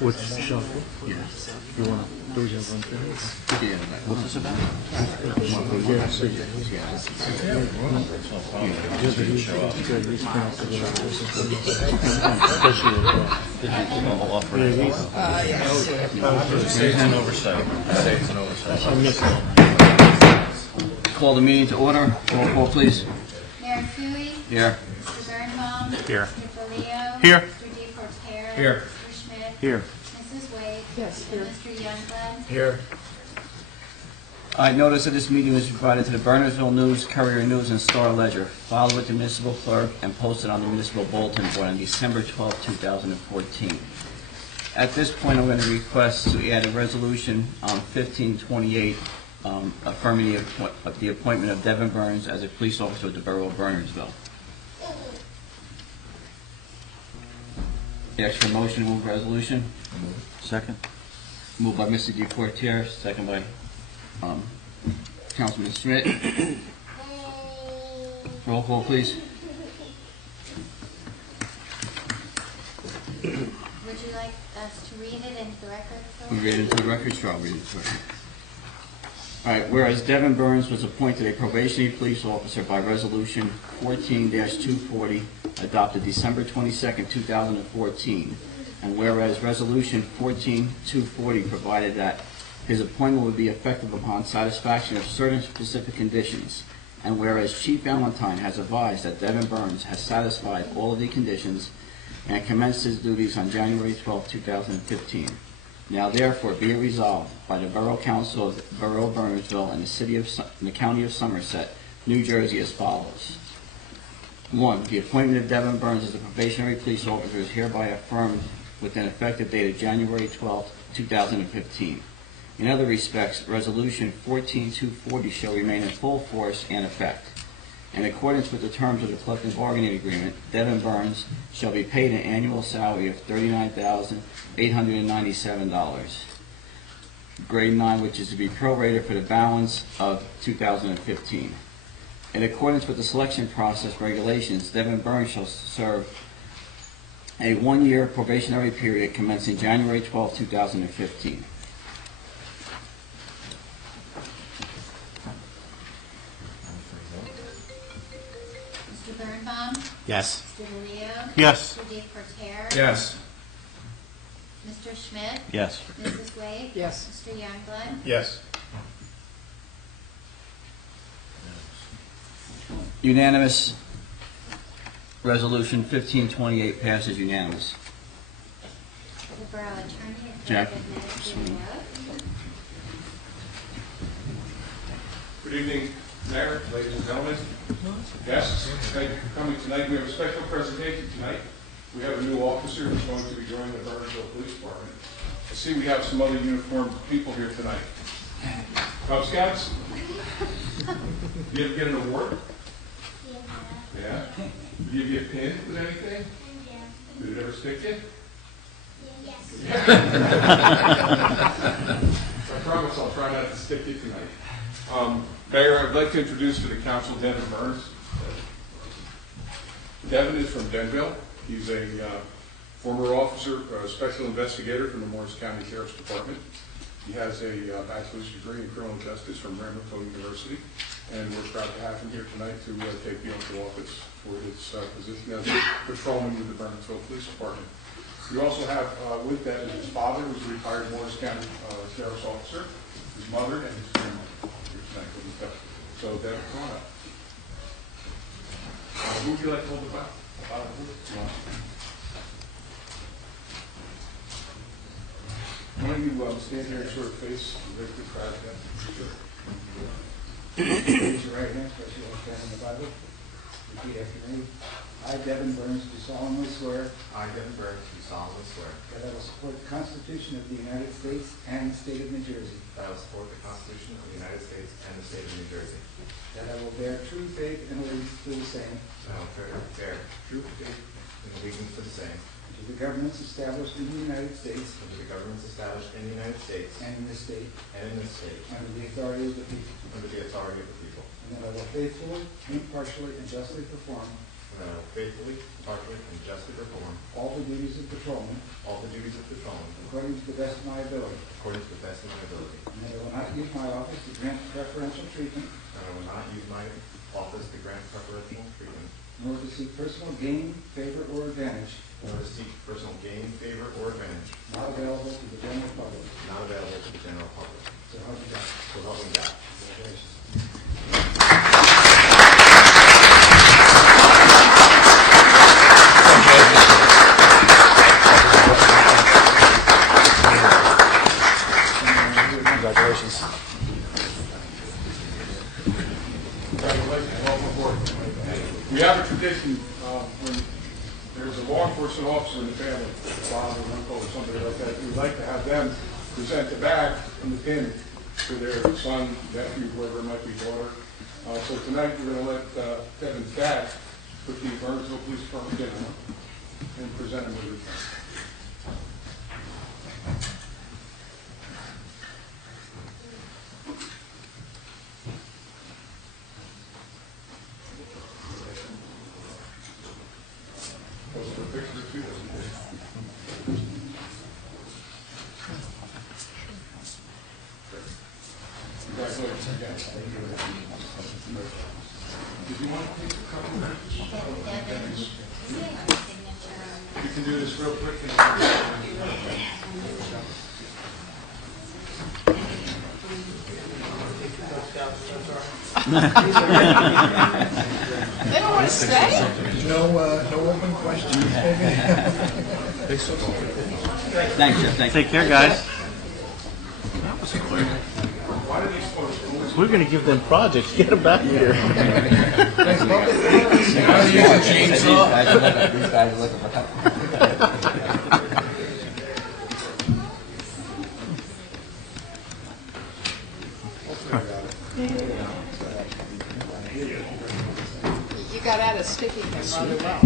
Which shuffle? Yeah. You want to do your one thing? Yeah. What's this about? Yeah, see. Just a huge show up. Especially It's an oversight. I say it's an oversight. I missed it. Call the meeting to order. Roll call, please. Mayor Cooey? Here. Mr. Birnbaum? Here. Mr. Leo? Here. Mr. DePorter? Here. Mr. Schmidt? Here. Mrs. Wade? Yes, And here. Mr. Youngblood? Here. I notice that this meeting was provided to the Burnersville News, Courier News, and Star Ledger, filed with the municipal clerk, and posted on the municipal bulletin board on December 12, 2014. At this point, I'm going to request to add a resolution on 1528 affirming the appointment of Devin Burns as a police officer with the Borough of Burnersville. Ask for a motion to move resolution. Second. Moved by Mr. DePorter, second by Councilman Schmidt. Roll call, please. Would you like us to read it into the record? We read it into the record, sure, I'll read it into the record. All right, whereas Devin Burns was appointed a probationary police officer by Resolution 14-240, adopted December 22nd, 2014, and whereas Resolution 14-240 provided that his appointment would be effective upon satisfaction of certain specific conditions, and whereas Chief Valentine has advised that Devin Burns has satisfied all of the conditions and commenced his duties on January 12, 2015. Now therefore be it resolved by the Borough Council of the Borough of Burnersville and the County of Somerset, New Jersey as follows. 1. The appointment of Devin Burns as a probationary police officer is hereby affirmed with an effective date of January 12, 2015. In other respects, Resolution 14-240 shall remain in full force and effect. In accordance with the terms of the collective bargaining agreement, Devin Burns shall be paid an annual salary of $39,897, grade 9, which is to be prorated for the balance of 2015. In accordance with the selection process regulations, Devin Burns shall serve a one-year probationary period commencing January 12, 2015. Mr. Birnbaum? Yes. Mr. Leo? Yes. Mr. DePorter? Yes. Mr. Schmidt? Yes. Mrs. Wade? Yes. Mr. Youngblood? Yes. Unanimous. Resolution 1528 passes unanimous. The Borough Attorney? Jack. Good evening, Mayor, ladies and gentlemen, guests. Thank you for coming tonight. We have a special presentation tonight. We have a new officer who's going to be joining the Burnersville Police Department. I see we have some other uniformed people here tonight. Cub Scouts? You ever get an award? Yeah. Did you give you a pin with anything? Yeah. Did it ever stick you? Yes. I promise I'll try not to stick you tonight. Mayor, I'd like to introduce to the council Devin Burns. Devin is from Denville. He's a former officer, special investigator from the Morris County Sheriff's Department. He has a bachelor's degree in criminal justice from Ramapo University, and we're proud to have him here tonight to take the oath of office for his position as a patrolman with the Burnersville Police Department. We also have with Devin his father, who's a retired Morris County Sheriff's officer, his mother, and his grandmother here tonight with us. So Devin, come on up. Who would you like to hold the Bible? Why don't you stand here and sort of face the crowd again? Sure. Raise your right hand, place your left hand on the Bible. Repeat after me. I, Devin Burns, do solemnly swear I, Devin Burns, do solemnly swear that I will support the Constitution of the United States and the state of New Jersey, that I will support the Constitution of the United States and the state of New Jersey, that I will bear true faith and allegiance to the same, that I will bear true faith and allegiance to the same, and to the governments established in the United States and to the governments established in the United States and in this state, and in this state, under the authority of the people, under the authority of the people, and that I will faithfully, impartially, and justly perform and that I will faithfully, impartially, and justly perform all the duties of patrolman all the duties of patrolman according to the best of my ability. according to the best of my ability. And that I will not use my office to grant preferential treatment, And I will not use my office to grant preferential treatment, nor to seek personal gain, favor, or advantage nor to seek personal gain, favor, or advantage not available to the general public. not available to the general public. So help me God. So help me God. Congratulations. Congratulations. Congratulations, welcome aboard. We have a tradition, when there's a law enforcement officer in the family, father, uncle, or somebody like that, we'd like to have them present the badge and the pin to their son, nephew, whoever it might be, daughter. So tonight, we're gonna let Kevin's dad put the Burnsville Police Department pin on and present him with his. Pose for a picture or two. Congratulations again. Did you want to take a couple of pictures? Devin, signature on You can do this real quick. They don't want to stay? No open questions. Thanks, Jeff, thank you. Take care, guys. Why did these photos? We're gonna give them projects. Get them back here. You got out of sticking them rather well.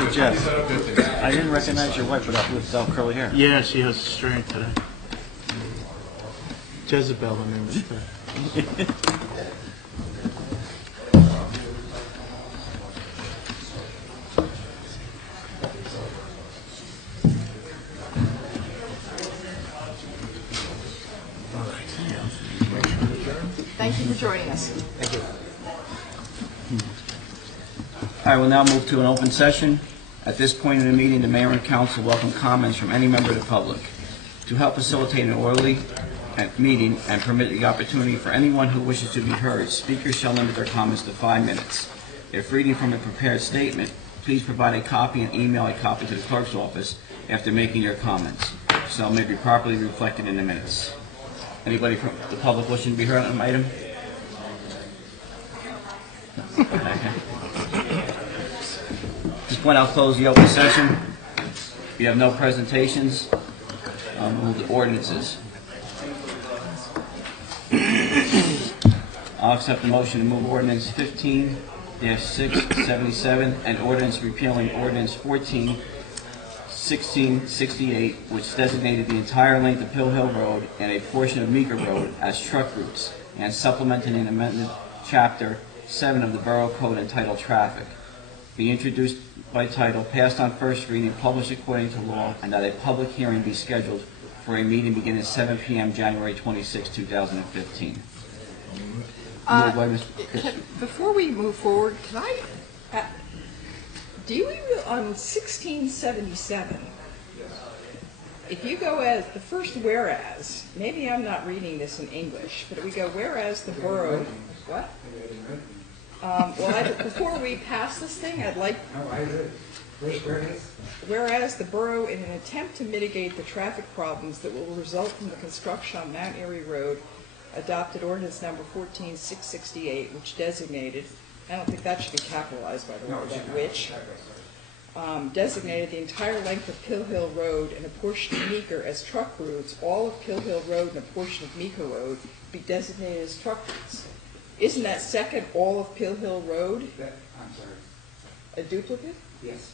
Hey, Jeff. I didn't recognize your wife without curly hair. Yeah, she has strength today. Jezebel, her name is. Thank you for joining us. All right, we'll now move to an open session. At this point in the meeting, the mayor and council welcome comments from any member of the public. To help facilitate an orderly meeting and permit the opportunity for anyone who wishes to be heard, speakers shall limit their comments to 5 minutes. If reading from a prepared statement, please provide a copy and email a copy to the clerk's office after making your comments, so it may be properly reflected in the minutes. Anybody from the public wishing to be heard on an item? Okay. At this point, I'll close the open session. If you have no presentations, I'll move the ordinances. I'll accept the motion to move ordinance 15-677 and ordinance repealing ordinance 14-1668, which designated the entire length of Pill Hill Road and a portion of Meeker Road as truck routes, and supplementing an amended chapter 7 of the Borough Code entitled Traffic. Be introduced by title, passed on first reading, published according to law, and that a public hearing be scheduled for a meeting beginning at 7 p.m. January 26, 2015. Moved by Mr. Before we move forward, can I, do you even, on 1677, if you go as, the first whereas, maybe I'm not reading this in English, but we go whereas the borough, what? Before we pass this thing, I'd like, No, I read. First whereas. whereas the borough, in an attempt to mitigate the traffic problems that will result from the construction on Mount Airy Road, adopted ordinance number 14-668, which designated, I don't think that should be capitalized, by the way, that which, designated the entire length of Pill Hill Road and a portion of Meeker as truck routes, all of Pill Hill Road and a portion of Meeker Road be designated as truck routes. Isn't that second, all of Pill Hill Road, I'm sorry. a duplicate? Yes.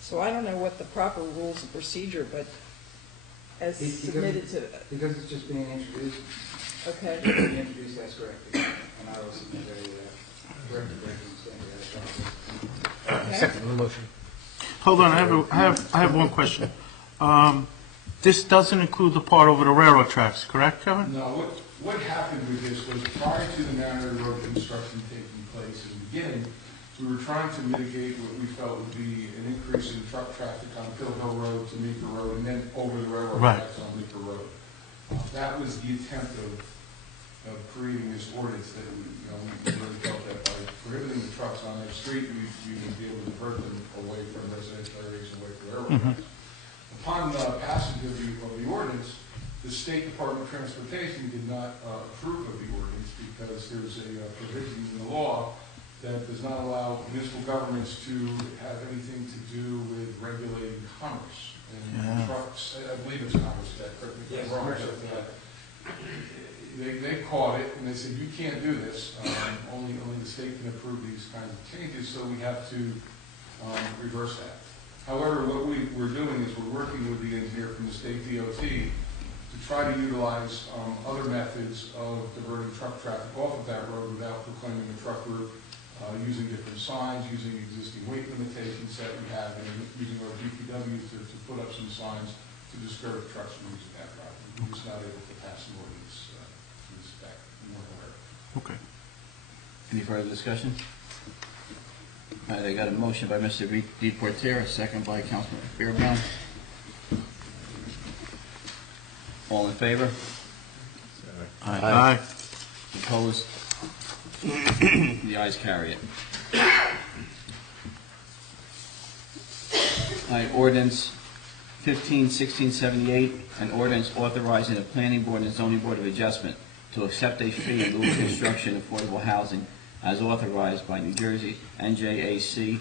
So I don't know what the proper rules of procedure, but as Because- submitted to, Because it's just being introduced, okay. being introduced as corrected. And I will submit a record-breaking statement. Okay. Motion. Hold on, I have one question. This doesn't include the part over the railroad tracks, correct, Kevin? No, what happened with this was prior to the Mount Airy Road construction taking place in the beginning, we were trying to mitigate what we felt would be an increase in truck traffic on Pill Hill Road to Meeker Road and then over the railroad Right. tracks on Meeker Road. That was the attempt of creating this ordinance that we really felt that by prohibiting the trucks on their street, we would be able to divert them away from residential areas, away from railroad tracks. Upon passage of the ordinance, the State Department of Transportation did not approve of the ordinance because there's a provision in the law that does not allow municipal governments to have anything to do with regulating commerce. And trucks, I believe it's commerce, correct me if I'm wrong, but, they caught it and they said, you can't do this. Only the state can approve these kinds of changes, so we have to reverse that. However, what we're doing is we're working with the engineer from the state DOT to try to utilize other methods of diverting truck traffic off of that road without proclaiming a truck route, using different signs, using existing weight limitations that we have, and using our DPW to put up some signs to discourage trucks from using that route. We're just not able to pass an ordinance to this effect. More aware. Okay. Any further discussion? All right, I got a motion by Mr. DePorter, a second by Councilman Beerbaum. All in favor? Aye. Opposed? The ayes carry it. All right, ordinance 15-1678, an ordinance authorizing the Planning Board and Zoning Board of Adjustment to accept a fee in lieu of construction affordable housing as authorized by New Jersey NJAC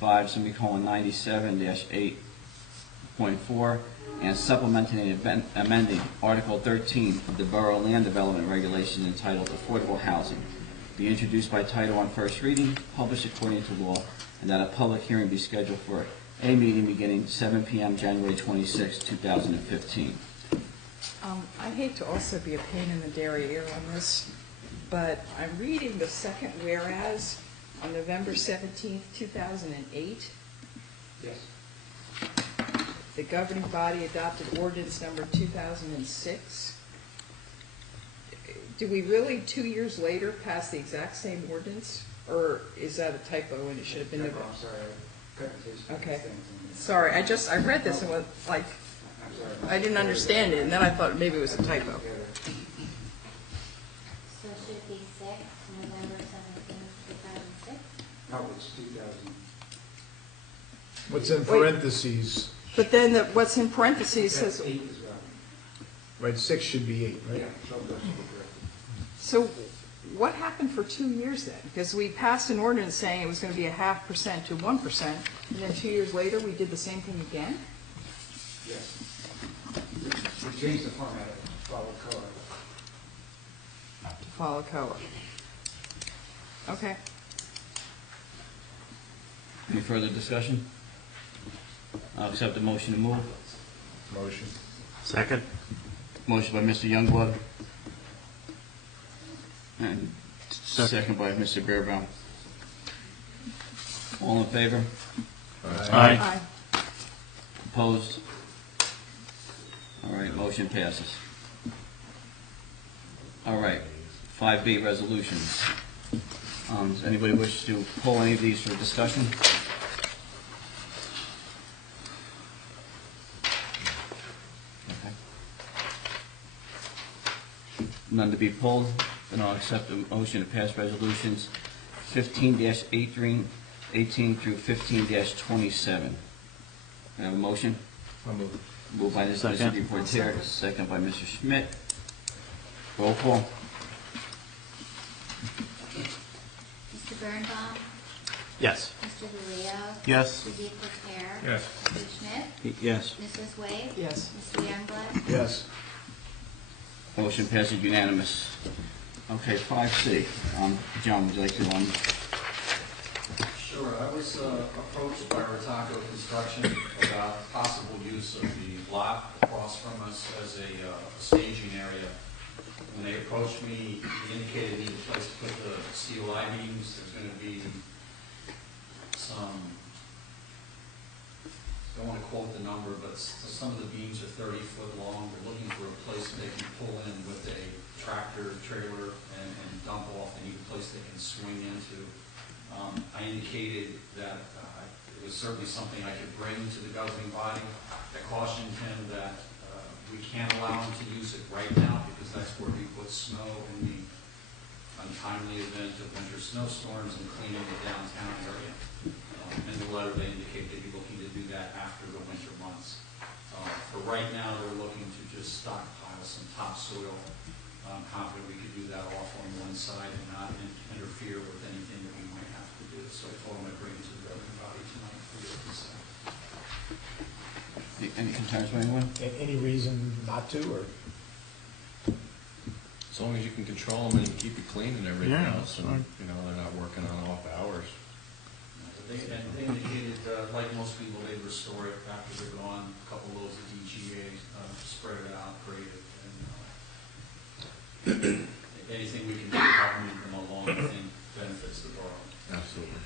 5-97-8.4 and supplementing and amending Article 13 of the Borough Land Development Regulations entitled Affordable Housing, be introduced by title on first reading, published according to law, and that a public hearing be scheduled for a meeting beginning 7 p.m. January 26, 2015. I hate to also be a pain in the derriere on this, but I'm reading the second whereas on November 17th, 2008. Yes. The governing body adopted ordinance number 2006. Do we really 2 years later pass the exact same ordinance? Or is that a typo and it should have been? I'm sorry, I cut and pasted Okay. things in. Sorry, I read this and was like, I'm sorry. I didn't understand it, and then I thought maybe it was a typo. So it should be November 17th, 2006? No, it's 2000. What's in Wait. parentheses, But then what's in parentheses That's says, 8 as well. right, 6 should be 8, right? Yeah, so those should be corrected. so what happened for 2 years then? Because we passed an ordinance saying it was going to be 0.5% to 1%, and then 2 years later, we did the same thing again? Yes. We changed the format of follow color. To follow COA. Okay. Any further discussion? I'll accept the motion to move. Motion. Second? Motion by Mr. Youngblood. And second by Mr. Beerbaum. All in favor? Aye. Opposed? All right, motion passes. All right, 5B, resolutions. Does anybody wish to pull any of these for discussion? Okay. None to be pulled, then I'll accept the motion to pass resolutions 15-18 through 15-27. I have a motion? I'll move. Moved by Mr. Second. DePorter, second by Mr. Schmidt. Roll call. Mr. Birnbaum? Yes. Mr. DeLeo? Yes. Mr. DePerrier? Yes. Mr. Schmidt? Yes. Mrs. Wade? Yes. Mr. Youngblood? Yes. Motion passes unanimous. Okay, 5C. John, would you like to, Sure, I was approached by Rotaco Construction about possible use of the lot across from us as a staging area When they approached me, they indicated they need a place to put the steel I-beams. There's going to be some, don't want to quote the number, but some of the beams are 30 foot long. They're looking for a place they can pull in with a tractor, trailer, and dump off. They need a place they can swing into. I indicated that it was certainly something I could bring to the governing body. I cautioned him that we can't allow him to use it right now because that's where he puts snow in the untimely event of winter snowstorms and cleaning the downtown area. In the letter, they indicate they'd be looking to do that after the winter months. For right now, they're looking to just stockpile some topsoil. I'm confident we could do that off on one side and not interfere with anything that we might have to do. So I told them I'd bring it to the governing body tonight for your consent. Any concerns from anyone? Any reason not to, or? As long as you can control them and keep it clean and everything Yeah, else, and, fine. you know, they're not working on off hours. They indicated, like most people, they restore it after they're gone. A couple loads of DGA, spread it out, grade it, and anything we can do to help move them along, I think benefits the borough. Absolutely.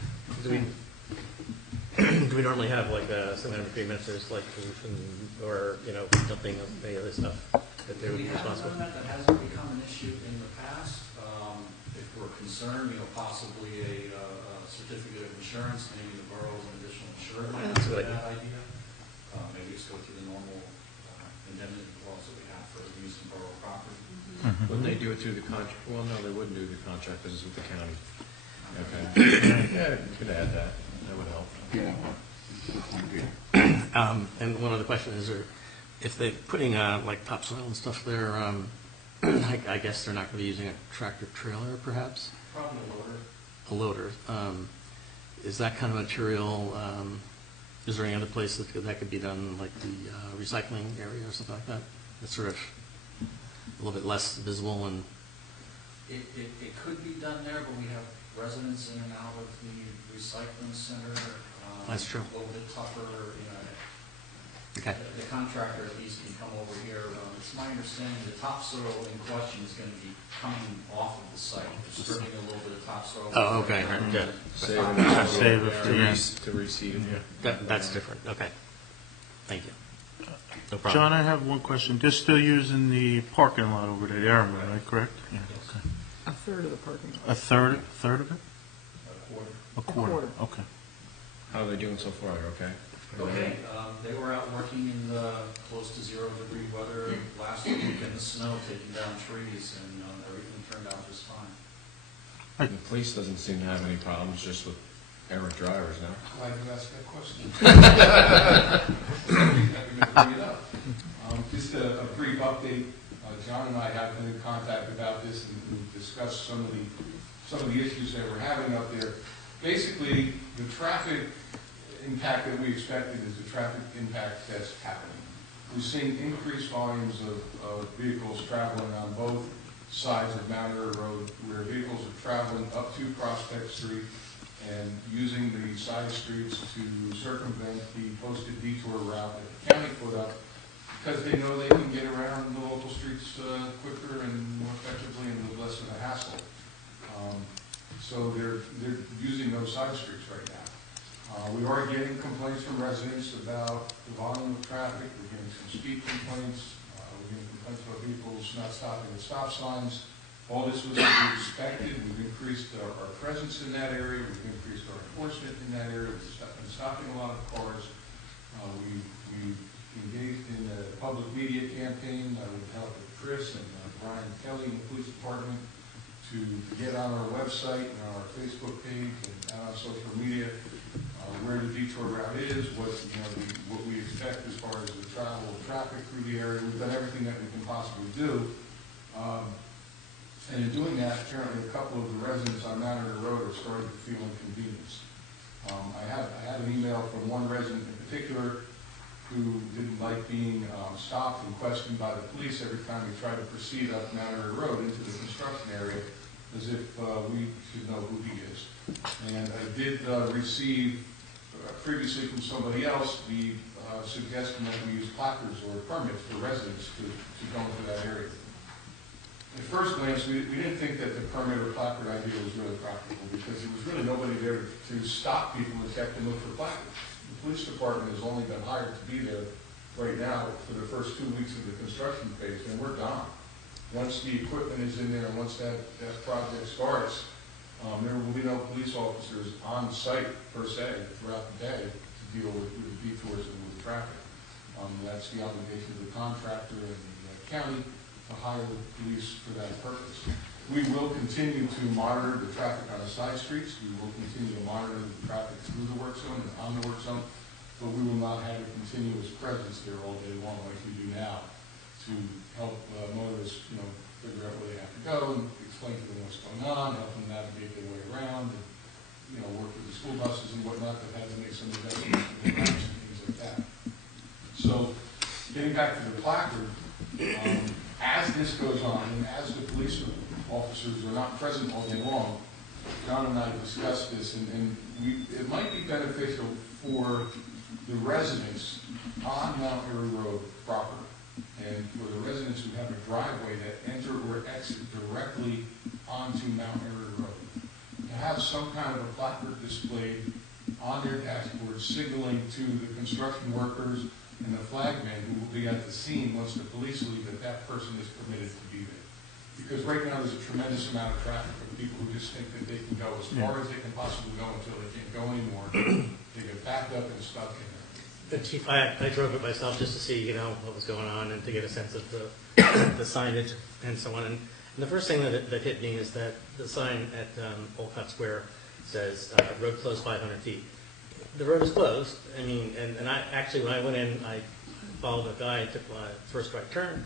Do we normally have like some kind of agreement, there's like pollution or, you know, dumping of any other stuff that they would be We haven't responsible done for? that. That hasn't become an issue in the past. If we're concerned, you know, possibly a certificate of insurance, maybe the borough's an additional insurer might That's have a good that idea. Maybe just go through the normal indemnity clause that we have for use in borough property. Wouldn't they do it through the contract? Well, no, they wouldn't do the contract, because it's with the county. Okay. Yeah, you could add that. That would help. Yeah. And one other question is, if they're putting like topsoil and stuff there, I guess they're not going to be using a tractor trailer, perhaps? Probably a loader. A loader. Is that kind of material, is there any other place that could be done, like the recycling area or something like that? It's sort of a little bit less visible and, It could be done there, but we have residents in and out of the recycling center. That's true. A little bit tougher, you know. okay. The contractor at least can come over here. It's my understanding the topsoil in question is going to be coming off of the site. They're stripping a little bit of topsoil. Oh, okay. Yeah. Save it for the end. to reseed, yeah. That's different. Okay. Thank you. No problem. John, I have one question. They're still using the parking lot over there, the Airman, right, correct? Yeah, okay. A third of the parking lot. A third of it? A quarter. A quarter, okay. How are they doing so far? Okay? Okay, they were out working in the close to 0-degree weather last week in the snow, taking down trees, and everything turned out just fine. The police doesn't seem to have any problems, just with errant drivers now. Glad you asked that question. Let me bring it up. Just a brief update. John and I have been in contact about this and we've discussed some of the issues that we're having up there. Basically, the traffic impact that we expected is the traffic impact that's happening. We've seen increased volumes of vehicles traveling on both sides of Mount Airy Road, where vehicles are traveling up to Prospect Street and using the side streets to circumvent the posted detour route that the county put up, because they know they can get around the local streets quicker and more effectively and with less of a hassle. So they're using those side streets right now. We are getting complaints from residents about the volume of traffic. We're getting some speed complaints. We're getting complaints about vehicles not stopping at stop signs. All this was to be expected. We've increased our presence in that area. We've increased our enforcement in that area. We've been stopping a lot of cars. We've engaged in a public media campaign with the help of Chris and Brian Kelly in the police department to get on our website and our Facebook page and on social media where the detour route is, what we expect as far as the travel of traffic through the area. We've done everything that we can possibly do. And in doing that, apparently a couple of the residents on Mount Airy Road are starting to feel inconvenienced. I have an email from one resident in particular who didn't like being stopped and questioned by the police every time we tried to proceed up Mount Airy Road into the construction area, as if we should know who he is. And I did receive previously from somebody else the suggestion that we use placards or permits for residents to go into that area. At first glance, we didn't think that the permit or placard idea was really practical, because there was really nobody there to stop people and check and look for placards. The police department has only been hired to be there right now for the first 2 weeks of the construction phase, and we're gone. Once the equipment is in there, and once that project starts, there will be no police officers on site per se throughout the day to deal with the detours and with traffic. That's the obligation of the contractor and the county to hire the police for that purpose. We will continue to monitor the traffic on the side streets. We will continue to monitor the traffic through the work zone and on the work zone, but we will not have a continuous presence there all day long like we do now to help motorists, figure out where they have to go and explain to them what's going on, help them navigate their way around, and, work with the school buses and whatnot that have to make some adjustments to their routes and things like that. So, getting back to the placard, as this goes on, and as the police officers are not present all day long, John and I discussed this, and it might be beneficial for the residents on Mount Airy Road proper, and for the residents who have a driveway that enter or exit directly onto Mount Airy Road, to have some kind of a placard displayed on their dashboard signaling to the construction workers and the flagman who will be at the scene once the police leave that person is permitted to be there. Because right now there's a tremendous amount of traffic of people who just think that they can go as far as they can possibly go until they can't go anymore. They get backed up and stuck in there. The chief, I drove it myself just to see, what was going on and to get a sense of the signage and so on. And the first thing that hit me is that the sign at Olcott Square says, road closed 500 feet. The road is closed. I mean, and I actually, when I went in, I followed a guy, took my first right turn,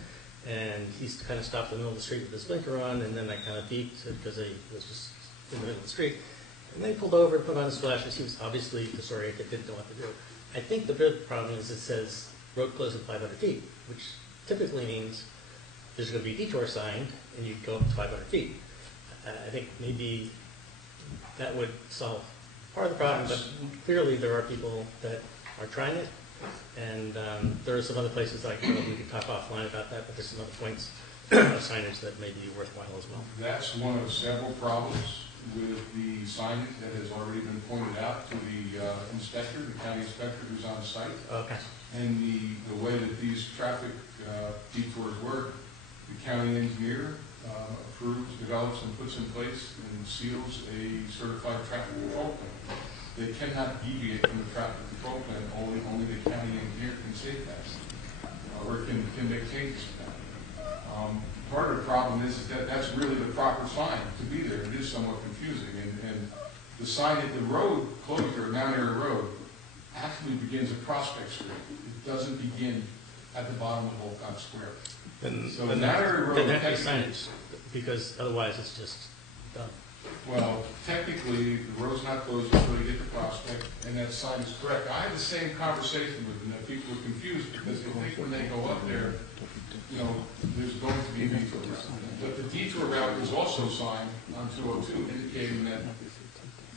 and he kind of stopped in the middle of the street with his blinker on, and then I kind of beeped because he was just in the middle of the street. And then he pulled over and put on his flashes. He was obviously disoriented, didn't know what to do. I think the big problem is it says road closed at 500 feet, which typically means there's going to be a detour sign, and you go up to 500 feet. I think maybe that would solve part of the problem, but clearly there are people that are trying it, and there are some other places we could talk offline about that, but there's some other points of signage that may be worthwhile as well. That's one of several problems with the signage that has already been pointed out to the inspector, the county inspector who's on site. Okay. And the way that these traffic detours work, the county engineer approves, develops, and puts in place and seals a certified traffic control plan. They cannot deviate from the traffic control plan. Only the county engineer can say that, or can make changes to that. Part of the problem is that that's really the proper sign to be there. It is somewhat confusing, and the sign at the road closure, Mount Airy Road, actually begins at Prospect Street. It doesn't begin at the bottom of Olcott Square. So Mount Airy Road, Then have to signage, because otherwise it's just done. well, technically, the road's not closed until you get to Prospect, and that sign is correct. I had the same conversation with them, that people were confused because they think when they go up there, there's going to be a detour route. But the detour route is also signed on 202, indicating that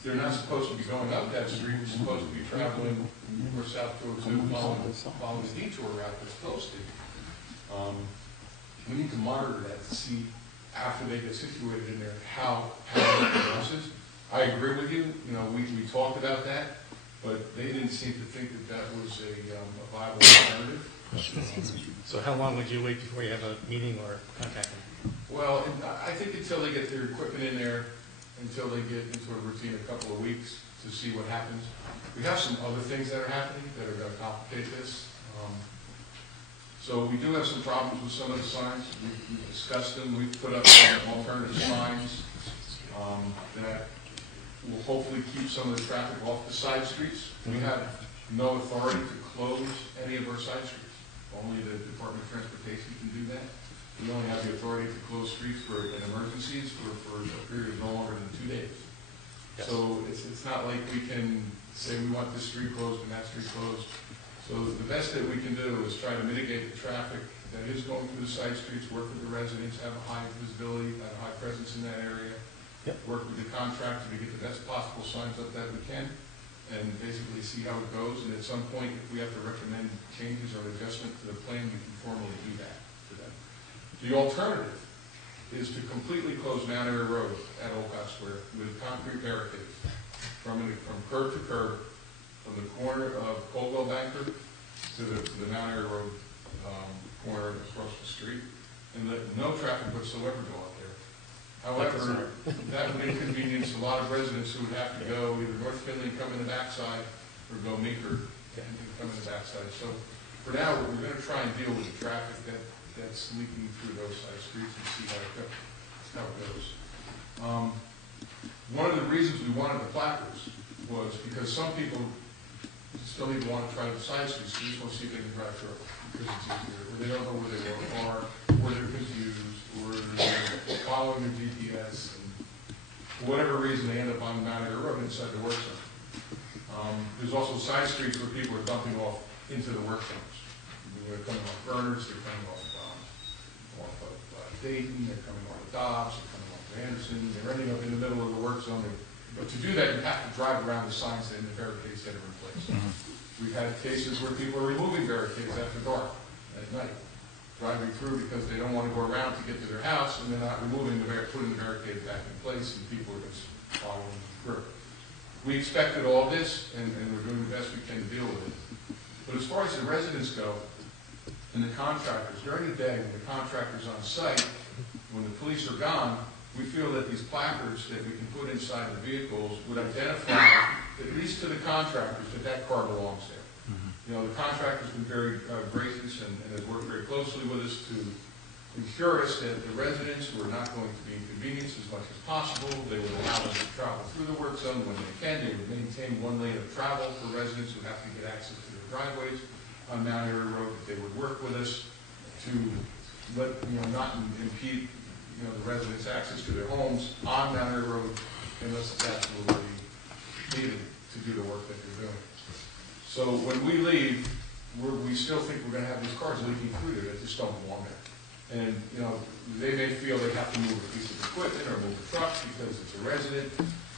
they're not supposed to be going up that street. They're supposed to be traveling north south 202, following the detour route that's posted. We need to monitor that to see, after they get situated in there, how it progresses. I agree with you. We talked about that, but they didn't seem to think that was a viable alternative. So how long would you wait before you have a meeting or contact them? Well, I think until they get their equipment in there, until they get into a routine a couple of weeks to see what happens. We have some other things that are happening that are going to complicate this. So we do have some problems with some of the signs. We've discussed them. We've put up some alternative signs that will hopefully keep some of the traffic off the side streets. We have no authority to close any of our side streets. Only the Department of Transportation can do that. We only have the authority to close streets in emergencies for a period of no longer than 2 days. Yes. So it's not like we can say we want this street closed and that street closed. So the best that we can do is try to mitigate the traffic that is going through the side streets, work with the residents, have a high visibility, have a high presence in that area, work with the contractor to get the best possible signs up that we can, and basically see how it goes. And at some point, if we have to recommend changes or adjustment to the plan, we can formally do that to them. The alternative is to completely close Mount Airy Road at Old Path Square with concrete barricades from curb to curb, from the corner of Coldwell Banker to the Mount Airy Road corner across the street, and let no traffic whatsoever go up there. However, that would inconvenience a lot of residents who would have to go either North Finley and come in the backside, or go Meeker and come in the backside. So for now, we're going to try and deal with the traffic that's leaking through those side streets and see how it goes. One of the reasons we wanted the placards was because some people still even want to try the side streets, they just want to see if they can drive through it, because it's easier, or they don't know where they are, or they're confused, or they're following their GPS, and for whatever reason, they end up on Mount Airy Road inside the work zone. There's also side streets where people are dumping off into the work zones. They're coming off Berners, they're coming off of Dayton, they're coming off of Dobbs, they're coming off of Anderson, they're ending up in the middle of the work zone. But to do that, you have to drive around the signs and the barricades that are in place. We've had cases where people are removing barricades after dark at night, driving through because they don't want to go around to get to their house, and they're not removing putting the barricade back in place, and people are just following through. We expected all this, and we're doing the best we can to deal with it. But as far as the residents go, and the contractors, during the day when the contractor's on site, when the police are gone, we feel that these placards that we can put inside the vehicles would identify, at least to the contractors, that car belongs there. You know, the contractor's been very gracious and has worked very closely with us to ensure us that the residents who are not going to be inconvenienced as much as possible. They would allow them to travel through the work zone when they can. They would maintain one lane of travel for residents who have to get access to their driveways on Mount Airy Road. That they would work with us to let, not impede, the residents' access to their homes on Mount Airy Road unless it's absolutely needed to do the work that they're doing. So when we leave, we still think we're going to have these cars leaking through there that just don't belong there. And, they may feel they have to move a piece of equipment or move a truck because it's a resident.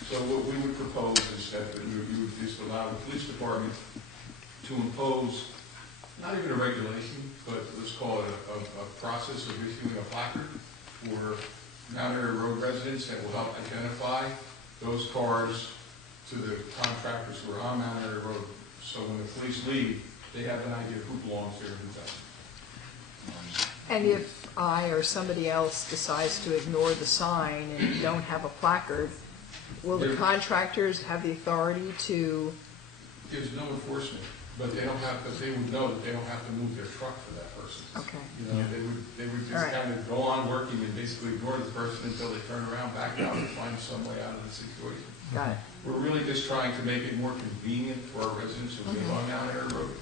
So what we would propose is that you would just allow the police department to impose, not even a regulation, but let's call it a process of issuing a placard for Mount Airy Road residents that will help identify those cars to the contractors who are on Mount Airy Road. So when the police leave, they have an idea of who belongs there and who doesn't. And if I or somebody else decides to ignore the sign and don't have a placard, will the contractors have the authority to? There's no enforcement, but they would know that they don't have to move their truck for that person. Okay. They would just kind of go on working and basically ignore the person until they turn around, back out, and find some way out of the situation. Got it. We're really just trying to make it more convenient for our residents who live on Mount Airy Road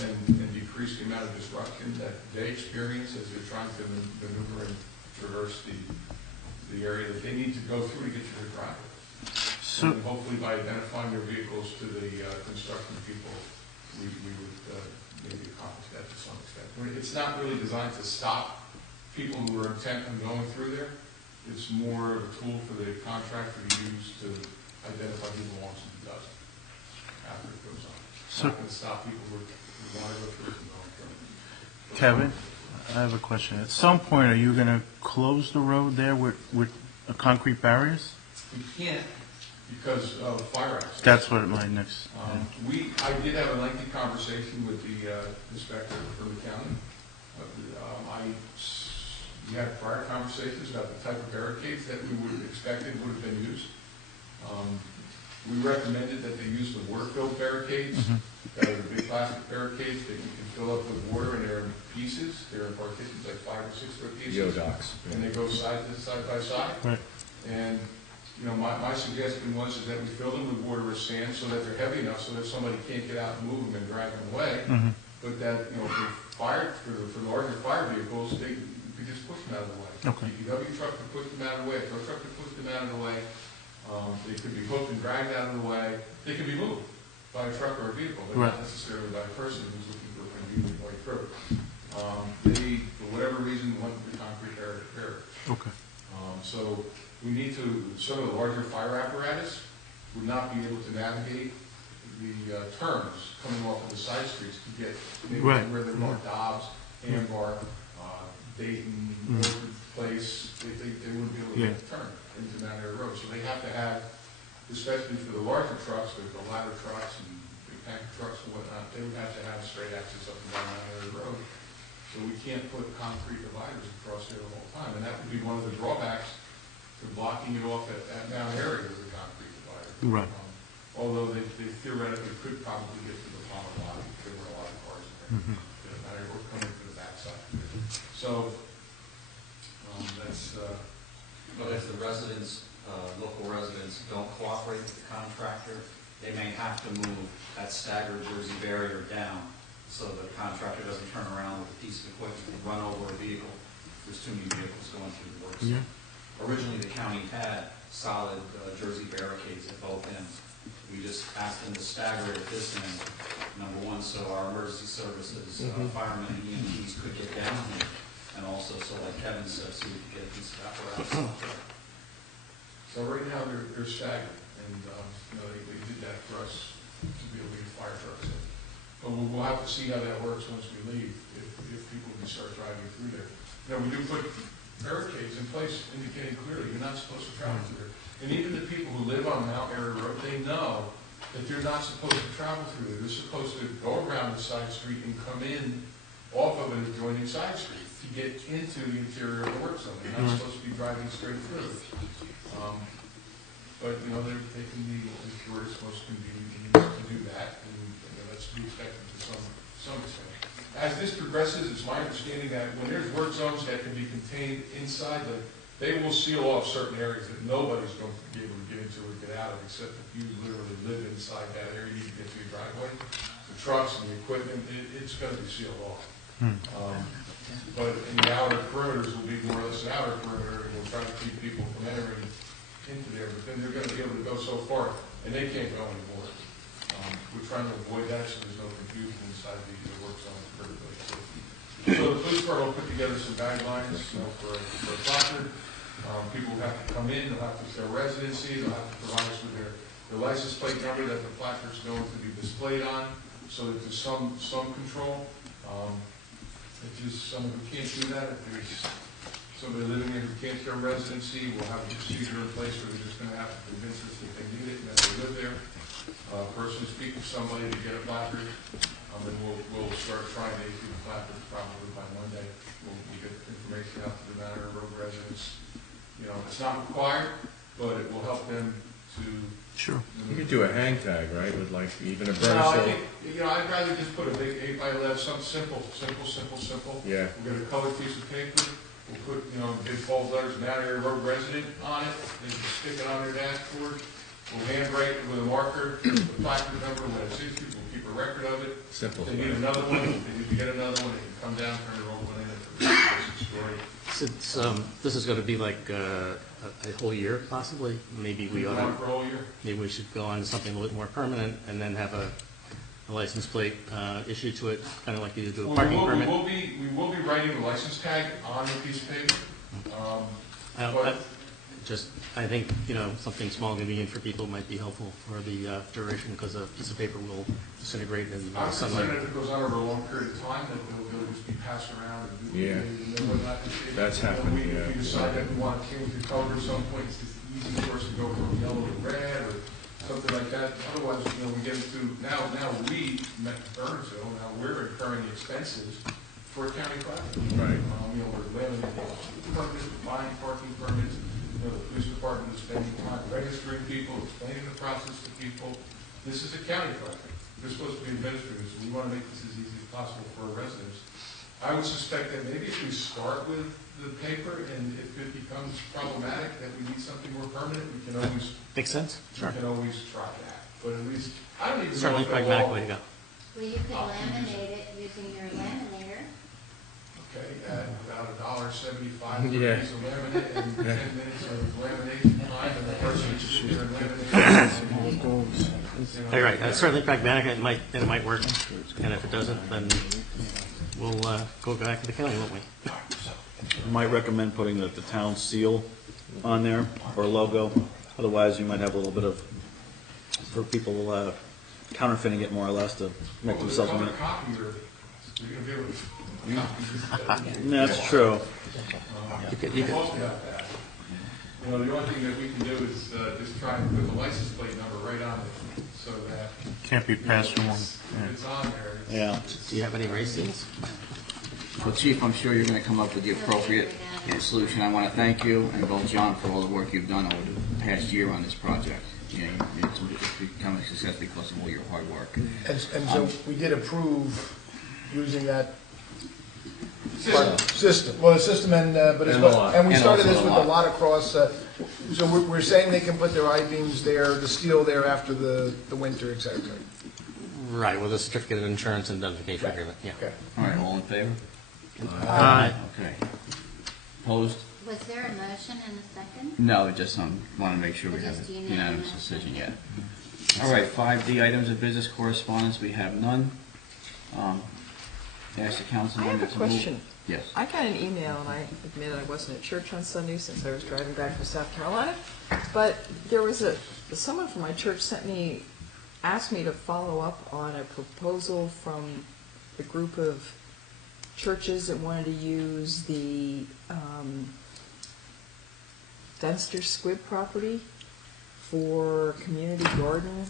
and decrease the amount of disruption that they experience as they're trying to maneuver and traverse the area that they need to go through to get to their driveway. So, And hopefully by identifying their vehicles to the construction people, we would maybe accomplish that to some extent. It's not really designed to stop people who are intent on going through there. It's more of a tool for the contractor to use to identify who belongs and who doesn't after it goes on. It's not going to stop people who want to go through it and going through it. Kevin, I have a question. At some point, are you going to close the road there with concrete barriers? We can't because of fire access. That's what my next. I did have a lengthy conversation with the inspector from the county. We had prior conversations about the type of barricades that we would have expected would have been used. We recommended that they use the water-filled barricades, that are the big plastic barricades that you can fill up with water, and they're in pieces. They're in partitions, like 5 or 6 foot pieces. Geodocs. And they go side by side. Right. And my suggestion was is that we fill them with water or sand so that they're heavy enough so that somebody can't get out and move them and drag them away. But that, for larger fire vehicles, you could just push them out of the way. Okay. DPW truck could push them out of the way, a tow truck could push them out of the way. They could be hooked and dragged out of the way. They could be moved by a truck or a vehicle, but not necessarily by a person who's looking for a convenient way through. They, for whatever reason, went with the concrete barrier. Okay. So we need to, some of the larger fire apparatus would not be able to navigate the turns coming off of the side streets to get maybe where they're more Dobbs, Ambar, Dayton, Woodward Place, they wouldn't be able to make a turn into Mount Airy Road. So they have to have, especially for the larger trucks, the ladder trucks and big tanker trucks and whatnot, they would have to have straight access up and down Mount Airy Road. So we can't put concrete dividers across there the whole time, and that would be one of the drawbacks to blocking it off at Mount Airy with a concrete divider. Right. Although they theoretically could probably get to the Palmer lot if there were a lot of cars in there. Mount Airy Road coming to the backside. So, that's, But if the residents, local residents don't cooperate with the contractor, they may have to move that staggered Jersey barrier down so the contractor doesn't turn around with a piece of equipment and run over a vehicle. There's too many vehicles going through the works. Yeah. Originally, the county had solid Jersey barricades at both ends. We just asked them to stagger it at this end, number one, so our emergency services, firemen and EMTs could get down here. And also, so like Kevin said, so we could get a piece of apparatus out there. so right now they're staggered, and, they did that for us to be able to get fire trucks in. But we'll have to see how that works once we leave, if people can start driving through there. We do put barricades in place indicating clearly you're not supposed to travel through there. And even the people who live on Mount Airy Road, they know that they're not supposed to travel through there. They're supposed to go around the side street and come in off of an adjoining side street to get into the interior of the work zone. They're not supposed to be driving straight through. But, they can be the shortest, most convenient means to do that, and that's to be expected to some extent. As this progresses, it's my understanding that when there's work zones that can be contained inside, they will seal off certain areas that nobody's going to be able to get into or get out of, except if you literally live inside that area, you can get to your driveway. The trucks and the equipment, it's going to be sealed off. But in the outer perimeters will be more or less an outer perimeter, and we'll try to keep people from entering into there, but then they're going to be able to go so far, and they can't go anymore. We're trying to avoid that so there's no confusion inside the work zone for everybody. So the police department will put together some guidelines for a placard. People have to come in, they'll have to show residency, they'll have to provide us with their license plate number that the placard's going to be displayed on, so that there's some control. If there's someone who can't do that, if there's somebody living there who can't show residency, we'll have a procedure in place where they're just going to have to convince us that they need it and that they live there. Personally speak with somebody to get a placard, and we'll start trying to issue the placard probably by Monday. We'll get information out to the Mount Airy Road residents. It's not required, but it will help them to. Sure. You could do a hang tag, right, with like even a burn No, I seal? think, I'd rather just put a big 8x11, something simple. Yeah. We'll get a colored piece of paper, we'll put, big bold letters, Mount Airy Road resident on it, they can stick it on their dashboard. We'll handwrite it with a marker, the placard number, when it's issued, we'll keep a record of it. Simple. If they need another one, if they need to get another one, they can come down, turn their old one in, it's a story. Since this is going to be like a whole year possibly, maybe we ought For a whole year. maybe we should go on to something a little more permanent and then have a license plate issued to it, kind of like you do a parking permit. We will be writing the license tag on the piece of paper. I think, something small and convenient for people might be helpful for the duration, because a piece of paper will disintegrate in I'm sunlight. concerned if it goes on over a long period of time, that they'll just be passed around and do. Yeah. And whatnot. That's happened, If yeah. we decide that we want to change the color at some point, it's just easy for us to go from yellow to red or something like that. Otherwise, we get into, now we, Burnsville, now we're incurring the expenses for a county project. Right. We're laminating permits, we're buying parking permits. The police department is spending time registering people, explaining the process to people. This is a county project. They're supposed to be administrators, so we want to make this as easy as possible for our residents. I would suspect that maybe if we start with the paper, and if it becomes problematic, that we need something more permanent, we can always, Makes sense? Sure. we can always try that. But at least, I don't even know Certainly if they'll pragmatic all- way to go. Well, you could laminate it using your laminator. Okay, at about $1.75 for a Yeah. piece of laminate and 10 minutes of lamination time, and the person should sit there and laminate. You're right, certainly pragmatic, and it might work, and if it doesn't, then we'll go back to the county, won't we? Might recommend putting the town seal on there, or logo. Otherwise, you might have a little bit of, for people counterfeiting it more or less to make themselves. The color copier You're gonna be able to. That's true. You could, Talk about that. You know, the only thing that we can do is just try and put the license plate number right on it, so that Can't be passed along. if it's on there, it's Yeah. do you have any racings? Well, Chief, I'm sure you're going to come up with the appropriate solution. I want to thank you and both John for all the work you've done over the past year on this project. You know, it's become a success because of all your hard work. And so we did approve using that system, well, the system and, but it's, And the lot. and we And started also this the with the lot. lot across, so we're saying they can put their I-beams there, the steel there after the winter, et cetera. Right, with a certificate of insurance and indemnification agreement, yeah. Okay. All right, all in favor? Aye. Okay. Opposed? Was there a motion and a second? No, just want to make sure we have Just a unanimous. unanimous decision yet. All right, 5D, items of business correspondence, we have none. Ask the council I have member a to move. question. Yes. I got an email, and I admit I wasn't at church on Sunday since I was driving back from South Carolina, but there was someone from my church asked me to follow up on a proposal from a group of churches that wanted to use the Dunster Squibb property for community garden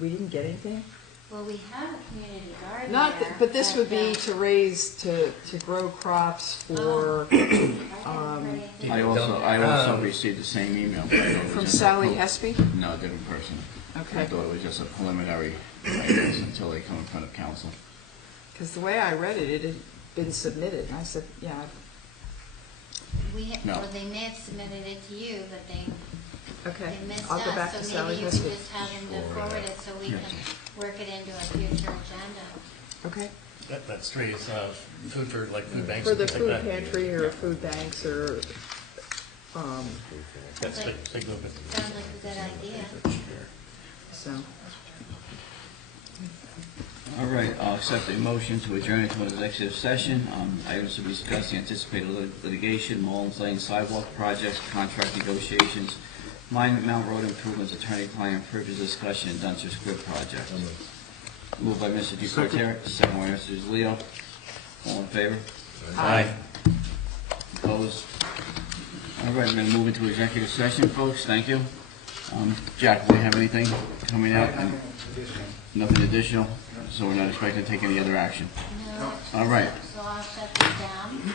we didn't get anything? Well, we have a community garden Not, there. but this would be uh, to grow crops for, I didn't put anything. I also received the same email. but I thought it was from just a Sally pro- Hespy? No, different person. I Okay. thought it was just a preliminary, I guess, until they come in front of council. Because the way I read it, it had been submitted, and I said, yeah, No. Well, they may have submitted it to you, but okay. they missed I'll go back to us, so Sally maybe you could Hespy. just have them to forward it so we can work it into a future agenda. Okay. That's true, it's food for, like, food banks For and the things like food that. pantry or food banks or, That's big movement. Sounds like a good idea. so. All right, I'll accept a motion to adjourn into an executive session. Items to be discussed, the anticipated litigation, Mullins Lane sidewalk projects, contract negotiations, Monument Mount Road improvements, attorney-client privilege discussion, and Dunster Squibb project. Moved by Mr. DePorter, second by Mr. Leo. All in favor? Aye. Opposed? All right, we're going to move into executive session, folks. Thank you. Jack, do we have anything coming out? Nothing additional? So we're not expecting to take any other action? No. All right. So I'll shut this down.